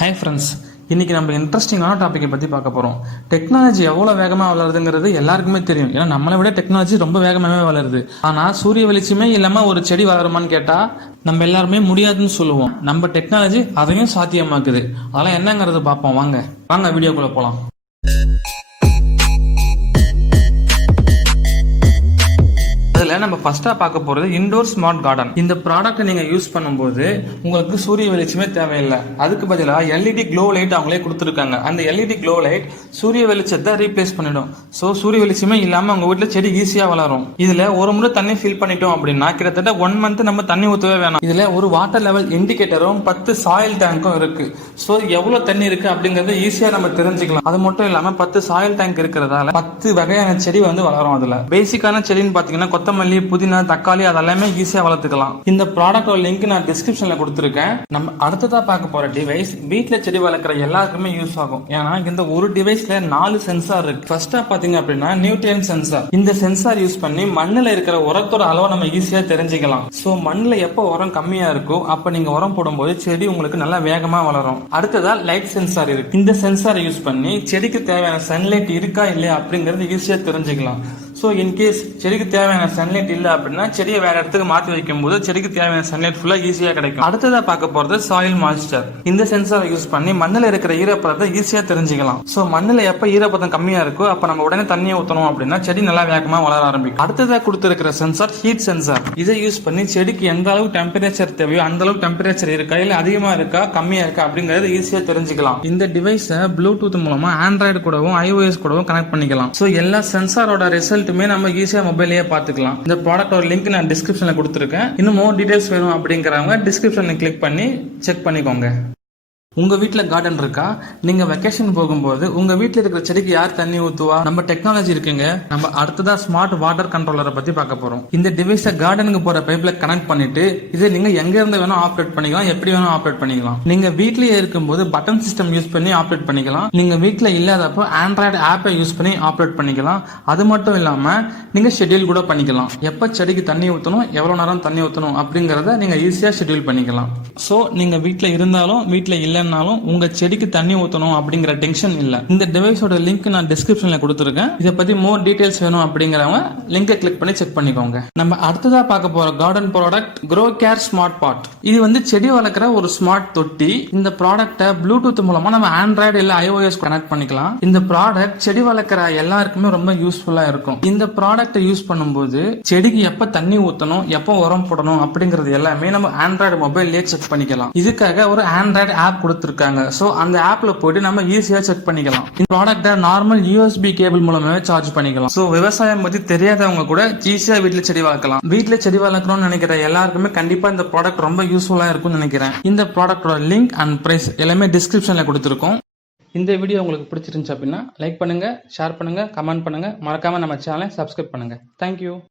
Hi friends, இன்னைக்கு நம்ம இன்ட்ரெஸ்டிங்கான டாப்பிக்கை பற்றி பார்க்க போகிறோம். டெக்னாலஜி எவ்வளோ வேகமாக வளருதுங்கிறது எல்லாருக்குமே தெரியும். ஏன்னா நம்மளை விட டெக்னாலஜி ரொம்ப வேகமாகவே வளருது. ஆனால் சூரிய வெளிச்சமே இல்லாமல் ஒரு செடி வளருமான்னு கேட்டால் நம்ம எல்லாருமே முடியாதுன்னு சொல்லுவோம். நம்ம டெக்னாலஜி அதையும் சாத்தியமாக்குது. அதெல்லாம் என்னங்கிறது பார்ப்போம். வாங்க வீடியோக்குள்ளே போகலாம். அதில் நம்ம ஃபர்ஸ்டா பார்க்க போறது இன்டோர் ஸ்மார்ட் கார்டன். இந்த ப்ராடக்ட் நீங்க யூஸ் பண்ணும்போது உங்களுக்கு சூரிய வெளிச்சமே தேவையில்லை. அதுக்கு பதிலாக எல்இடி க்ளோ லைட் அவங்களே கொடுத்துருக்காங்க. அந்த எல்இடி க்ளோ லைட் சூரிய வெளிச்சத்தை ரீப்ளேஸ் பண்ணிடும். ஸோ சூரிய வெளிச்சமே இல்லாம உங்க வீட்டில் செடி ஈஸியா வளரும். இதுல ஒரு முறை தண்ணி ஃபில் பண்ணிட்டோம் அப்படின்னா கிட்டத்தட்ட 1 மந்த் நம்ம தண்ணி ஊற்றவே வேணாம். இதுல ஒரு வாட்டர் லெவல் இண்டிகேட்டரும் 10 சாயில் டேங்கும் இருக்கு. ஸோ எவ்வளவு தண்ணி இருக்கு அப்படிங்கறத ஈஸியா நம்ம தெரிஞ்சுக்கலாம். அது மட்டும் இல்லாம 10 சாயில் டேங்க் இருக்கிறதால 10 வகையான செடி வளரும். அதுல பேசிக்கான செடின்னு பாத்தீங்கன்னா கொத்தமல்லி, புதினா, தக்காளி அதெல்லாமே ஈஸியா வளர்த்துக்கலாம். இந்த ப்ராடக்டோட லிங்க் நான் டிஸ்கிரிப்ஷன்ல கொடுத்துருக்கேன். நம்ம அடுத்ததா பார்க்க போற டிவைஸ் வீட்ல செடி வளர்க்குற எல்லாருக்குமே யூஸ் ஆகும். ஏன்னா இந்த ஒரு டிவைஸ்ல 4 சென்சார் இருக்கு. ஃபர்ஸ்டா பாத்தீங்க அப்படின்னா நியூட்ரியன் சென்சார். இந்த சென்சார் யூஸ் பண்ணி மண்ணுல இருக்கிற உரத்தோட அளவை நம்ம ஈஸியா தெரிஞ்சுக்கலாம். சோ மண்ணுல எப்ப உரம் கம்மியா இருக்கோ அப்ப நீங்க உரம் போடும்போது செடி உங்களுக்கு நல்லா வேகமா வளரும். அடுத்ததா லைட் சென்சார் இருக்கு. இந்த சென்சாரை யூஸ் பண்ணி செடிக்கு தேவையான சன்லைட் இருக்கா இல்லையா அப்படிங்கறது ஈஸியா தெரிஞ்சுக்கலாம். ஸோ இன்கேஸ் செடிக்கு தேவையான சன்லைட் இல்லை அப்படின்னா செடியை வேற இடத்துக்கு மாற்றி வைக்கும் போது செடிக்கு தேவையான சன்லைட் ஃபுல்லாக ஈஸியாக கிடைக்கும். அடுத்ததாக பார்க்க போகிறது சாயில் மாய்ஸ்சர். இந்த சென்சாரை யூஸ் பண்ணி மண்ணில் இருக்கிற ஈரப்பதத்தை ஈஸியாக தெரிஞ்சுக்கலாம். ஸோ மண்ணில் எப்போ ஈரப்பதம் கம்மியாக இருக்கோ அப்போ நம்ம உடனே தண்ணியை ஊற்றணும் அப்படின்னா செடி நல்லா வேகமாக வளர ஆரம்பிக்கும். அடுத்ததாக கொடுத்துருக்கிற சென்சார் ஹீட் சென்சார். இதை யூஸ் பண்ணி செடிக்கு எந்த அளவுக்கு டெம்பரேச்சர் தேவையோ அந்த அளவுக்கு டெம்பரேச்சர் இருக்கா இல்லை அதிகமாக இருக்கா கம்மியாக இருக்கா அப்படிங்கறது ஈஸியாக தெரிஞ்சுக்கலாம். இந்த டிவைஸை ப்ளூடூத் மூலமா ஆண்ட்ராய்டு கூடவும் iOS கூடவும் கனெக்ட் பண்ணிக்கலாம். ஸோ எல்லா சென்சாரோட ரிசல்ட் நம்ம ஈஸியா மொபைல்லயே பாத்துக்கலாம். இந்த ப்ராடக்டோட லிங்க் நான் டிஸ்கிரிப்ஷன்ல கொடுத்துருக்கேன். இன்னும் மோர் டீடைல்ஸ் வேணும் அப்படிங்கிறவங்க டிஸ்கிரிப்ஷன்ல கிளிக் பண்ணி செக் பண்ணிக்கோங்க. உங்க வீட்டுல கார்டன் இருக்கா? நீங்க வெக்கேஷன் போகும்போது உங்க வீட்டுல இருக்கிற செடிக்கு யார் தண்ணி ஊத்துவா? நம்ம டெக்னாலஜி இருக்குங்க. நம்ம அடுத்ததா ஸ்மார்ட் வாட்டர் கண்ட்ரோலரை பத்தி பார்க்க போறோம். இந்த டிவைஸை கார்டனுக்கு போற பைப்ல கனெக்ட் பண்ணிட்டு இதை நீங்க எங்க இருந்து வேணும் ஆப்ரேட் பண்ணிக்கலாம், எப்படி வேணும் ஆப்ரேட் பண்ணிக்கலாம். நீங்க வீட்லயே இருக்கும்போது பட்டன் சிஸ்டம் யூஸ் பண்ணி ஆப்ரேட் பண்ணிக்கலாம். நீங்க வீட்டுல இல்லாதப்போ ஆண்ட்ராய்டு ஆப்பை யூஸ் பண்ணி ஆப்ரேட் பண்ணிக்கலாம். அது மட்டும் இல்லாம நீங்க ஷெட்யூல் கூட பண்ணிக்கலாம். எப்ப செடிக்கு தண்ணி ஊற்றணும், எவ்வளவு நேரம் தண்ணி ஊற்றணும் அப்படிங்கறத நீங்க ஈஸியா ஷெட்யூல் பண்ணிக்கலாம். சோ நீங்க வீட்டுல இருந்தாலும் வீட்டுல இல்ல உங்க செடிக்கு தண்ணி ஊத்தணும் அப்படிங்கிற டென்ஷன் இல்ல. இந்த டிவைஸோட லிங்க் நான் டிஸ்கிரிப்ஷன்ல கொடுத்துருக்கேன். இதை பத்தி மோர் டீடைல்ஸ் வேணும் அப்படிங்கிறவங்க லிங்கை கிளிக் பண்ணி செக் பண்ணிக்கோங்க. நம்ம அடுத்ததா பார்க்க போற garden product grow care smart pot. இது செடி வளர்க்குற ஒரு ஸ்மார்ட் தொட்டி. இந்த ப்ராடக்ட்டை ப்ளூடூத் மூலமா நம்ம ஆண்ட்ராய்டு இல்ல iOS கனெக்ட் பண்ணிக்கலாம். இந்த ப்ராடக்ட் செடி வளர்க்குற எல்லாருக்குமே ரொம்ப யூஸ்ஃபுல்லா இருக்கும். இந்த ப்ராடக்ட்டை யூஸ் பண்ணும்போது செடிக்கு எப்ப தண்ணி ஊத்தணும், எப்ப உரம் போடணும் அப்படிங்கிறது எல்லாமே நம்ம ஆண்ட்ராய்டு மொபைல்லயே செக் பண்ணிக்கலாம். இதுக்காக ஒரு ஆண்ட்ராய்டு ஆப் கொடுத்திருக்காங்க. சோ அந்த ஆப்ல போயிட்டு நம்ம ஈஸியா செக் பண்ணிக்கலாம். இந்த ப்ராடக்ட்டை நார்மல் USB கேபிள் மூலமாவே சார்ஜ் பண்ணிக்கலாம். சோ விவசாயம் பத்தி தெரியாதவங்க கூட ஈஸியா வீட்டுல செடி வளர்க்கலாம். வீட்டுல செடி வளர்க்கணும்னு நினைக்கிற எல்லாருக்குமே கண்டிப்பா இந்த ப்ராடக்ட் ரொம்ப யூஸ்ஃபுல்லா இருக்கும்னு நினைக்கிறேன். இந்த ப்ராடக்டோட லிங்க் அண்ட் பிரைஸ் எல்லாமே டிஸ்கிரிப்ஷன்ல கொடுத்துருக்கோம். இந்த வீடியோ உங்களுக்கு பிடிச்சிருந்துச்சு அப்படின்னா லைக் பண்ணுங்க, ஷேர் பண்ணுங்க, கமெண்ட் பண்ணுங்க. மறக்காம நம்ம சேனலை சப்ஸ்கிரைப் பண்ணுங்க. தேங்க்யூ.